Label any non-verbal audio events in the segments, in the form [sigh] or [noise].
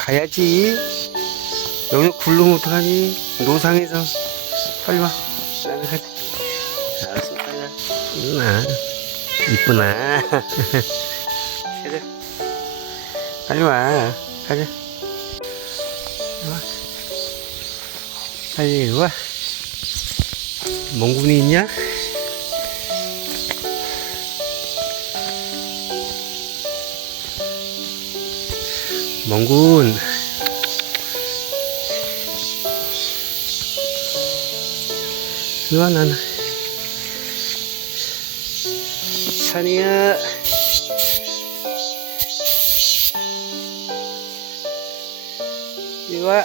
가야지. 여기서 굴르면 어떡하니? 노상에서. 빨리 와. 나는 가자. 알았어, 빨리 와. 이쁘나. 이쁘나. 가자. 빨리 와. 가자. 와. 빨리 와. 몽군이 있냐? 와 나는 산이야? 이리 와.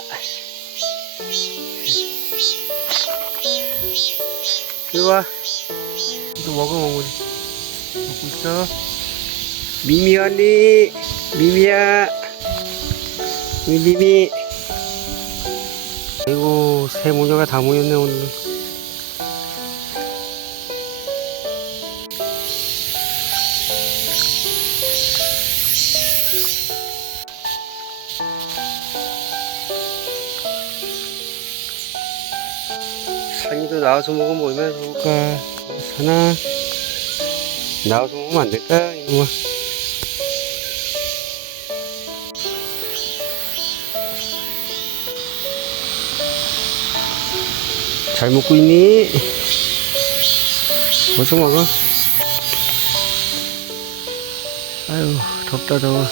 이리 와. 이거 먹어 멍군이 먹고 있어? 미미 언니 미미야 미미미. 아이고 새 모녀가 다 모였네 오늘. 산이도 나와서 먹으면 얼마나 좋을까? 산아 나와서 먹으면 안 될까? 이놈 잘 먹고 있니? 어서 먹어. 아유, 덥다, 더워.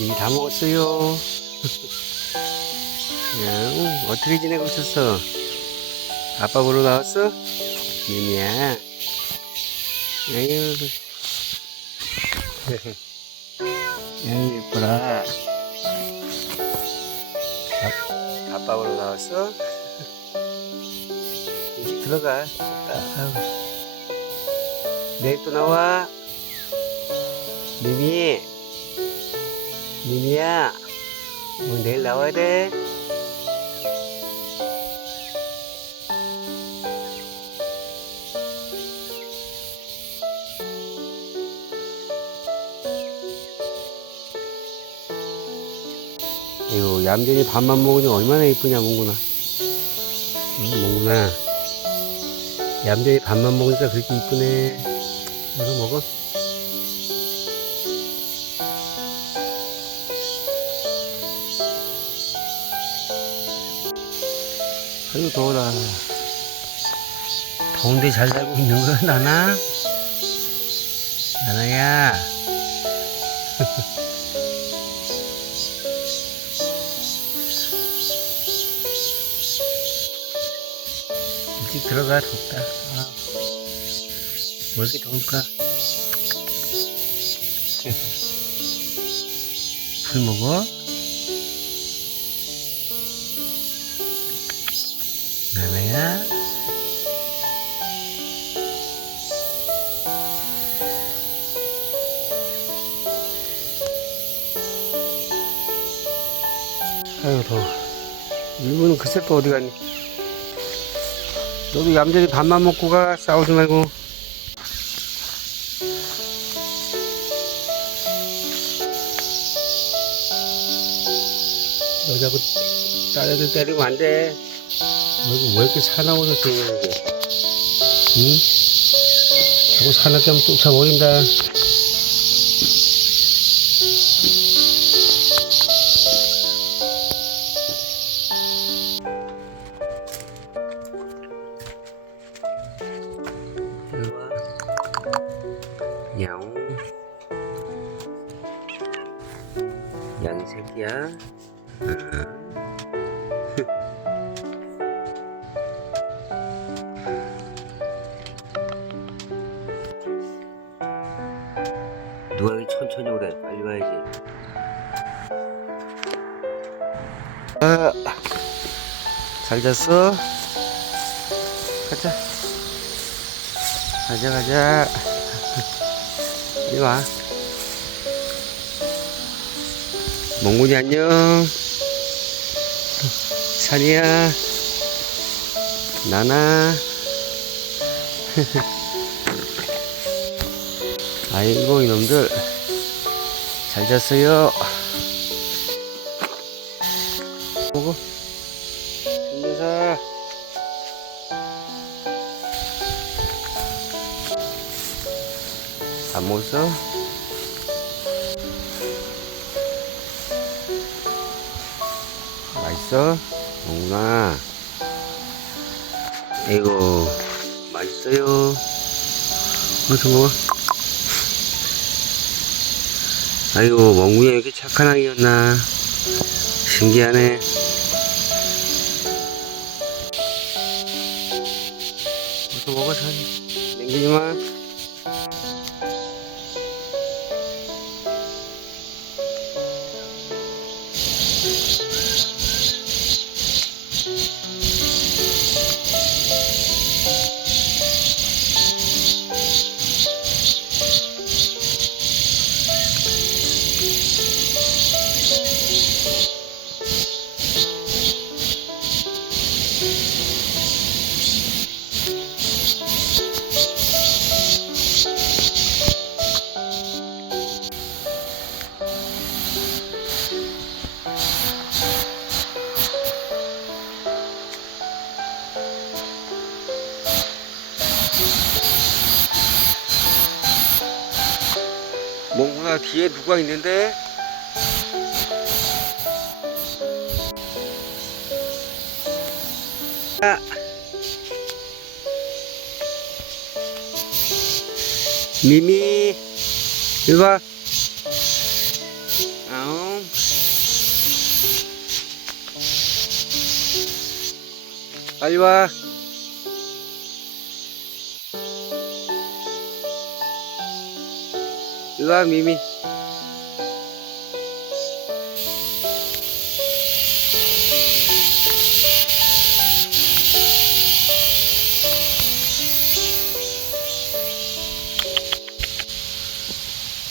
이미 다 먹었어요. 야, [laughs] 어떻게 지내고 있었어? 아빠 보러 나왔어? 미미야. 아유. 아유, 예뻐라. 아, 아빠 보러 나왔어? [laughs] 이제 들어가. 아유. 내일 또 나와. 미미. 미미야. 어, 내일 나와야 돼. 이거 얌전히 밥만 먹으니 얼마나 이쁘냐 몽구나. 응, 몽구나. 얌전히 밥만 먹으니까 그렇게 이쁘네. 어서 먹어. 아이고 더워라 더운데 잘 살고 있는 거야 나나? 나나야 들어가 덥다. 아, 왜 이렇게 더울까? 풀 먹어? 나나야? 아유 더워. 일본은 글쎄 또 어디 갔니? 너도 얌전히 밥만 먹고 가. 싸우지 말고. 여자고 딸애들 때리면 안돼. 왜, 왜 이렇게 사나워서 생기는 게 응? 자꾸 사납게 하면 쫓아버린다 [laughs] 누가 이렇게 천천히 오래 빨리 와야지. 아, 잘 잤어? 가자. 가자 가자. [laughs] 이리 와. 몽군이 안녕 산이야. 나나. [laughs] 아이고, 이놈들. 잘 잤어요. 먹어. 김여사. 안 먹었어? 있어? 멍구나. 아이고, 맛있어요. 어서 먹어. 아이고, 멍구이 이렇게 착한 아이였나. 신기하네. 어서 먹어, 산. 냉기지 마. 멍구나 뒤에 누가 있는데? 아. 미미 이리 와 아웅 빨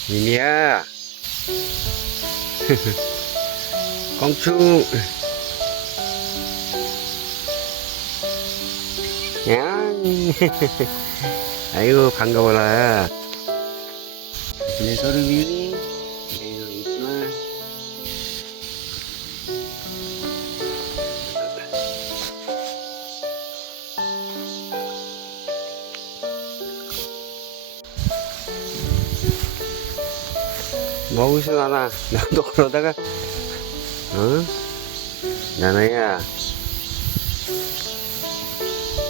미미 미미야. 꽁충. 야 아이고 반가워라. 내 소름이 있어 나나 나도 그러다가 어? 나나야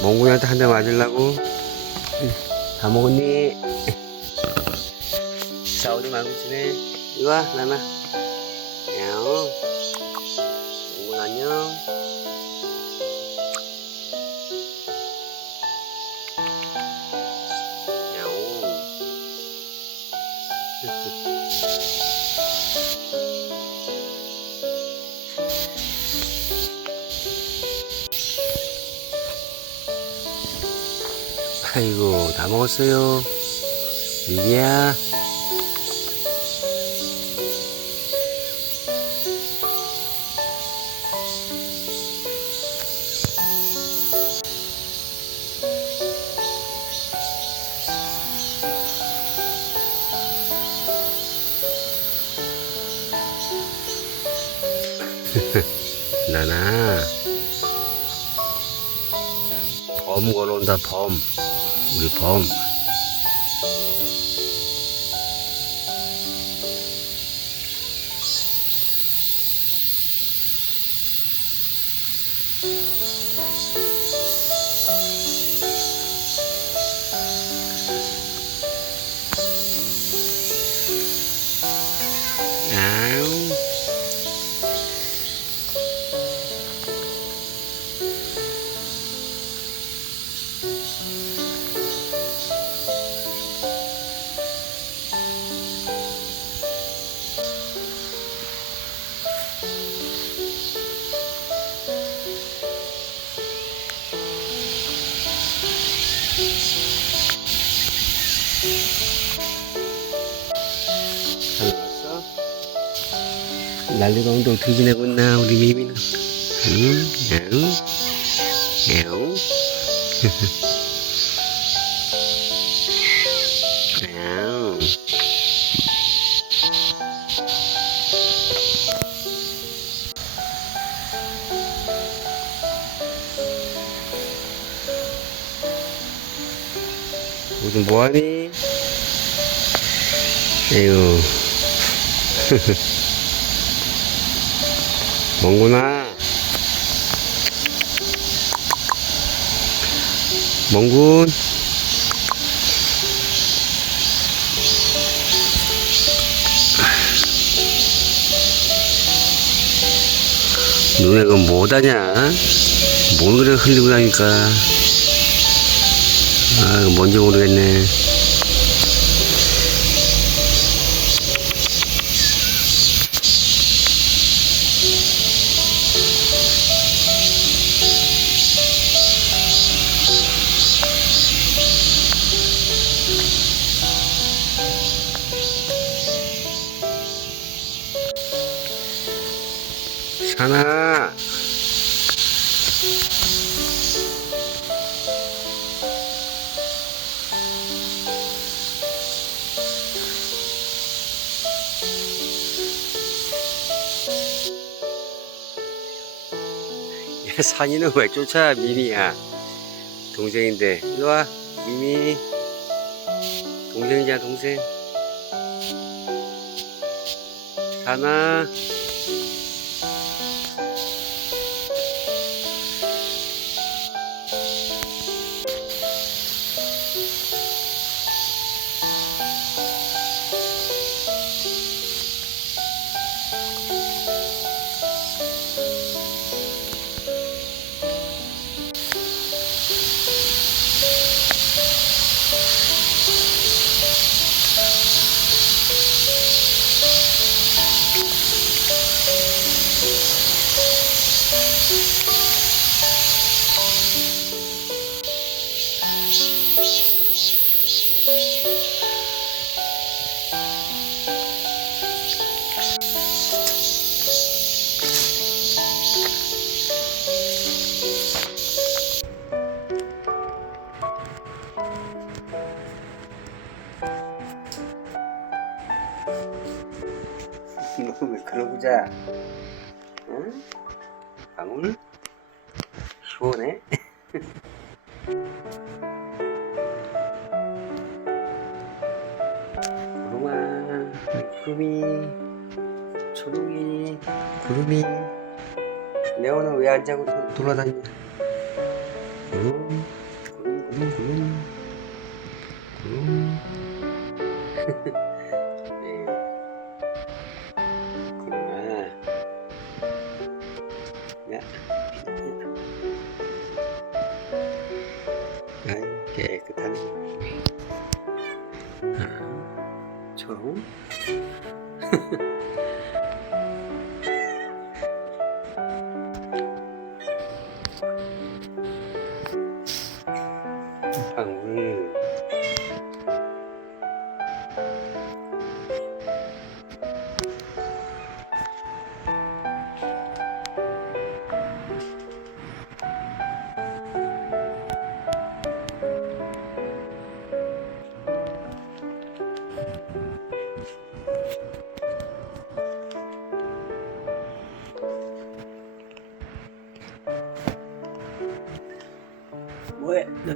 몽구이한테 한 대 맞으려고? 응, 다 먹었니? 싸우지 말고 지내? 이리 와 나나. 야옹 몽군 안녕 아이고 다 먹었어요. 미비야. [laughs] 나나. 범 걸어온다 범 우리 범 아우 잘 왔어? 난리가 오는데 어떻게 지내고 있나 우리 미미는 응? 응? 응? 응? 요즘 뭐하니? 에휴 [laughs] 멍구나. 멍군 너네가 뭐하냐? 뭘 그래 흘리고 다니까? 아 뭔지 모르겠네 야, 산이는 왜 쫓아 미미야 동생인데. 일로와 미미. 동생이야 동생? 산아 왜 그러고 자? 응? 방울? 시원해? [laughs] 구름아, 구름이, 초롱이, 구름이. 레오는 왜 안 자고 도- 돌아다니냐? 구름, 구름, 구름, 구름, 구름. [laughs] 초 뭐해? 너